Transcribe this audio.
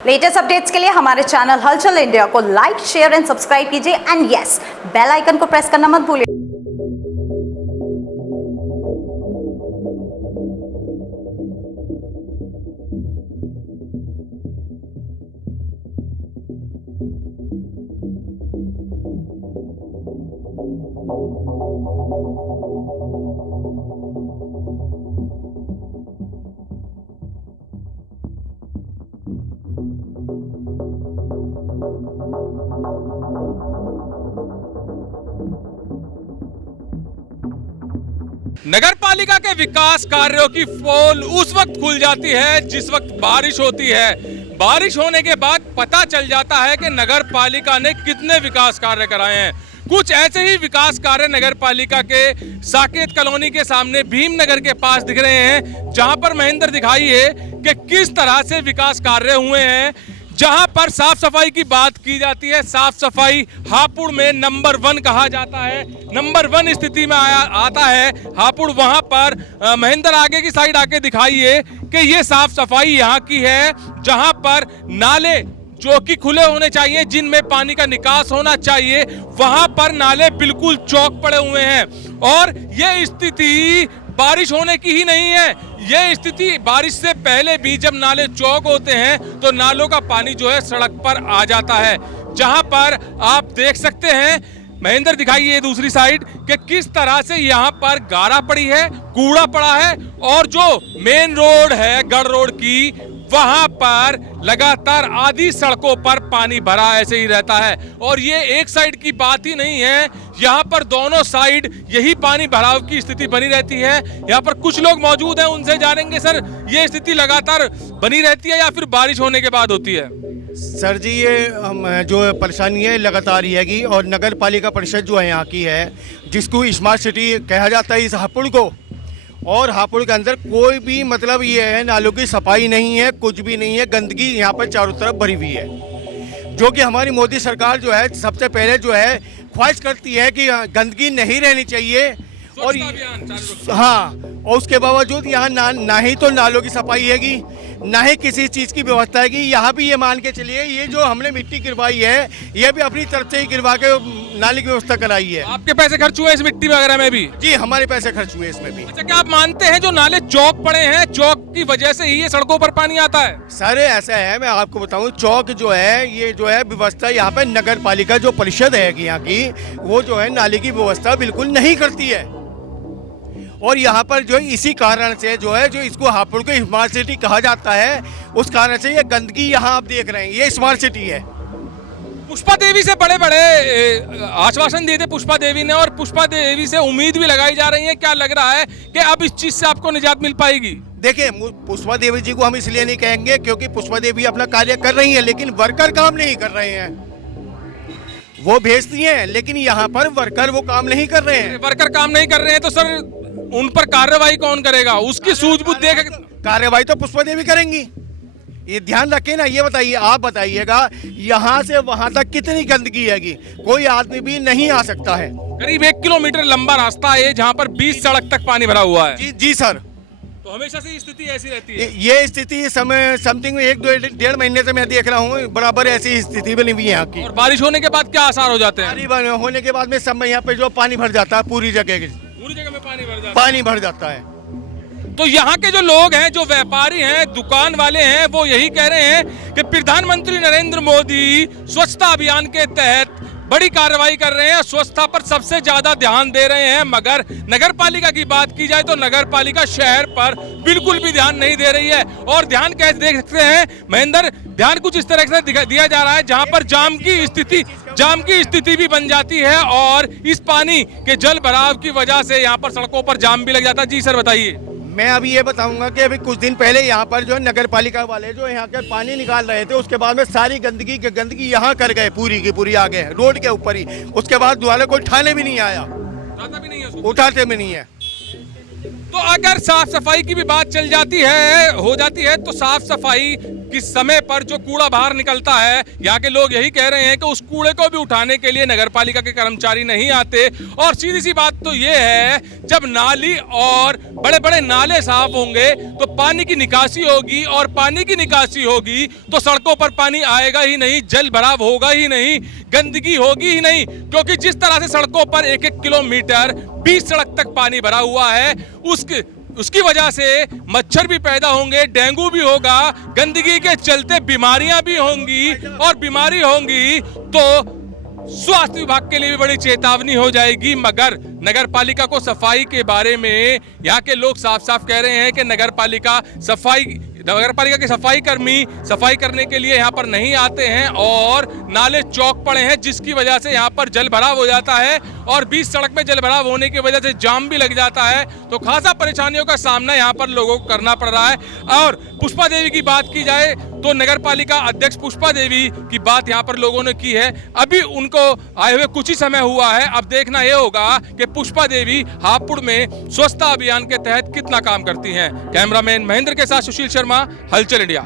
Latest updates के लिए हमारे चैनल हलचल इंडिया को लाइक, शेयर एंड सब्सक्राइब कीजिए एंड यस, बेल आइकन को प्रेस करना मत भूलिए। नगर पालिका के विकास कार्यों की पोल उस वक्त खुल जाती है जिस वक्त बारिश होती है। बारिश होने के बाद पता चल जाता है कि नगर पालिका ने कितने विकास कार्य कराए हैं। कुछ ऐसे ही विकास कार्य नगर पालिका के साकेत कॉलोनी के सामने भीमनगर के पास दिख रहे हैं, जहां पर महेंद्र दिखाई है कि किस तरह से विकास कार्य हुए हैं। जहां पर साफ सफाई की बात की जाती है, साफ सफाई हापुड़ में नंबर 1 कहा जाता है, नंबर 1 स्थिति में आता है हापुड़। वहां पर महेंद्र आगे की साइड आके दिखाइए कि ये साफ सफाई यहाँ की है, जहां पर नाले जो कि खुले होने चाहिए, जिनमें पानी का निकास होना चाहिए, वहां पर नाले बिल्कुल चौक पड़े हुए हैं। और ये स्थिति बारिश होने की ही नहीं है, ये स्थिति बारिश से पहले भी जब नाले चौक होते हैं तो नालों का पानी जो है सड़क पर आ जाता है। जहां पर आप देख सकते हैं, महेंद्र दिखाइए दूसरी साइड कि किस तरह से यहाँ पर गारा पड़ी है, कूड़ा पड़ा है, और जो मेन रोड है गढ़ रोड की, वहां पर लगातार आधी सड़कों पर पानी भरा ऐसे ही रहता है। और ये एक साइड की बात ही नहीं है, यहाँ पर दोनों साइड यही पानी भराव की स्थिति बनी रहती है। यहाँ पर कुछ लोग मौजूद हैं, उनसे जानेंगे सर, ये स्थिति लगातार बनी रहती है या फिर बारिश होने के बाद होती है? सर जी, ये जो परेशानी है लगातार ही हैगी, और नगर पालिका परिषद जो है यहाँ की है, जिसको स्मार्ट सिटी कहा जाता है इस हापुड़ को, और हापुड़ के अंदर कोई भी मतलब ये है नालों की सफाई नहीं है, कुछ भी नहीं है, गंदगी यहाँ पर चारों तरफ भरी हुई है। जो कि हमारी मोदी सरकार जो है सबसे पहले जो है ख्वाहिश करती है कि गंदगी नहीं रहनी चाहिए, और हाँ, और उसके बावजूद यहाँ ना ही तो नालों की सफाई हैगी, ना ही किसी चीज़ की व्यवस्था है कि यहाँ भी ये मान के चलिए, ये जो हमने मिट्टी गिरवाई है ये भी अपनी तरफ से ही गिरवा के नाली की व्यवस्था कराई है। आपके पैसे खर्च हुए इस मिट्टी वगैरह में भी? जी, हमारे पैसे खर्च हुए इसमें भी। अच्छा, क्या आप मानते हैं जो नाले चौक पड़े हैं, चौक की वजह से ही ये सड़कों पर पानी आता है? सर ऐसा है, मैं आपको बताऊं, चौक जो है ये जो है व्यवस्था यहाँ पे नगर पालिका जो परिषद है यहाँ की, वो जो है नाली की व्यवस्था बिल्कुल नहीं करती है। और यहाँ पर जो है इसी कारण से जो है, जो इसको हापुड़ को स्मार्ट सिटी कहा जाता है, उस कारण से ये गंदगी यहाँ आप देख रहे हैं, ये स्मार्ट सिटी है। पुष्पा देवी से बड़े बड़े आश्वासन दिए थे पुष्पा देवी ने, और पुष्पा देवी से उम्मीद भी लगाई जा रही है। क्या लग रहा है कि अब इस चीज से आपको निजात मिल पाएगी? देखिए, पुष्पा देवी जी को हम इसलिए नहीं कहेंगे क्योंकि पुष्पा देवी अपना कार्य कर रही है, लेकिन वर्कर काम नहीं कर रहे हैं। वो भेजती हैं, लेकिन यहाँ पर वर्कर वो काम नहीं कर रहे हैं। वर्कर काम नहीं कर रहे हैं तो सर उन पर कार्रवाई कौन करेगा? उसकी सूझबूझ देख कार्रवाई तो पुष्पा देवी करेंगी, ये ध्यान रखें ना। ये बताइए, आप बताइएगा यहाँ से वहाँ तक कितनी गंदगी हैगी, कोई आदमी भी नहीं आ सकता है। करीब 1 किलोमीटर लंबा रास्ता है जहाँ पर 20 सड़क तक पानी भरा हुआ है। जी सर। तो हमेशा से स्थिति ऐसी रहती है? ये स्थिति समय समथिंग 1-1.5 महीने से मैं देख रहा हूँ, बराबर ऐसी स्थिति बनी हुई है यहाँ की। और बारिश होने के बाद क्या आसार हो जाते हैं? बारिश होने के बाद में सब यहाँ पे जो पानी भर जाता है, पूरी जगह में पानी भर जाता है। तो यहाँ के जो लोग हैं, जो व्यापारी हैं, दुकान वाले हैं, वो यही कह रहे हैं कि प्रधानमंत्री नरेंद्र मोदी स्वच्छता अभियान के तहत बड़ी कार्रवाई कर रहे हैं, स्वच्छता पर सबसे ज्यादा ध्यान दे रहे हैं। मगर नगर पालिका की बात की जाए तो नगर पालिका शहर पर बिल्कुल भी ध्यान नहीं दे रही है। और ध्यान कैसे देख सकते हैं महेंद्र, ध्यान कुछ इस तरह से दिया जा रहा है जहां पर जाम की स्थिति भी बन जाती है, और इस पानी के जल भराव की वजह से यहाँ पर सड़कों पर जाम भी लग जाता है। जी सर, बताइए। मैं अभी ये बताऊंगा कि अभी कुछ दिन पहले यहाँ पर जो नगर पालिका वाले जो यहाँ के पानी निकाल रहे थे, उसके बाद में सारी गंदगी यहाँ कर गए, पूरी की पूरी आ गए रोड के ऊपर ही। उसके बाद दोबारा कोई उठाने भी नहीं आया, उठाते भी नहीं है। तो अगर साफ सफाई की भी बात चल जाती है, हो जाती है, तो साफ सफाई किस समय पर जो कूड़ा बाहर निकलता है, यहाँ के लोग यही कह रहे हैं कि उस कूड़े को भी उठाने के लिए नगर पालिका के कर्मचारी नहीं आते। और सीधी सी बात तो ये है, जब नाली और बड़े बड़े नाले साफ होंगे तो पानी की निकासी होगी, और पानी की निकासी होगी तो सड़कों पर पानी आएगा ही नहीं, जल भराव होगा ही नहीं, गंदगी होगी ही नहीं। क्योंकि जिस तरह से सड़कों पर 1-1 किलोमीटर 20 सड़क तक पानी भरा हुआ है, उसकी वजह से मच्छर भी पैदा होंगे, डेंगू भी होगा, गंदगी के चलते बीमारियां भी होंगी, और बीमारी होंगी तो स्वास्थ्य विभाग के लिए भी बड़ी चेतावनी हो जाएगी। मगर नगर पालिका को सफाई के बारे में यहाँ के लोग साफ साफ कह रहे हैं कि नगर पालिका के सफाई कर्मी सफाई करने के लिए यहाँ पर नहीं आते हैं, और नाले चौक पड़े हैं, जिसकी वजह से यहाँ पर जल भराव हो जाता है, और बीच सड़क में जल भराव होने की वजह से जाम भी लग जाता है। तो खासा परेशानियों का सामना यहाँ पर लोगों को करना पड़ रहा है। और पुष्पा देवी की बात की जाए तो नगर पालिका अध्यक्ष पुष्पा देवी की बात यहाँ पर लोगों ने की है। अभी उनको आए हुए कुछ ही समय हुआ है, अब देखना यह होगा कि पुष्पा देवी हापुड़ में स्वच्छता अभियान के तहत कितना काम करती हैं। कैमरामैन महेंद्र के साथ सुशील शर्मा, हलचल इंडिया।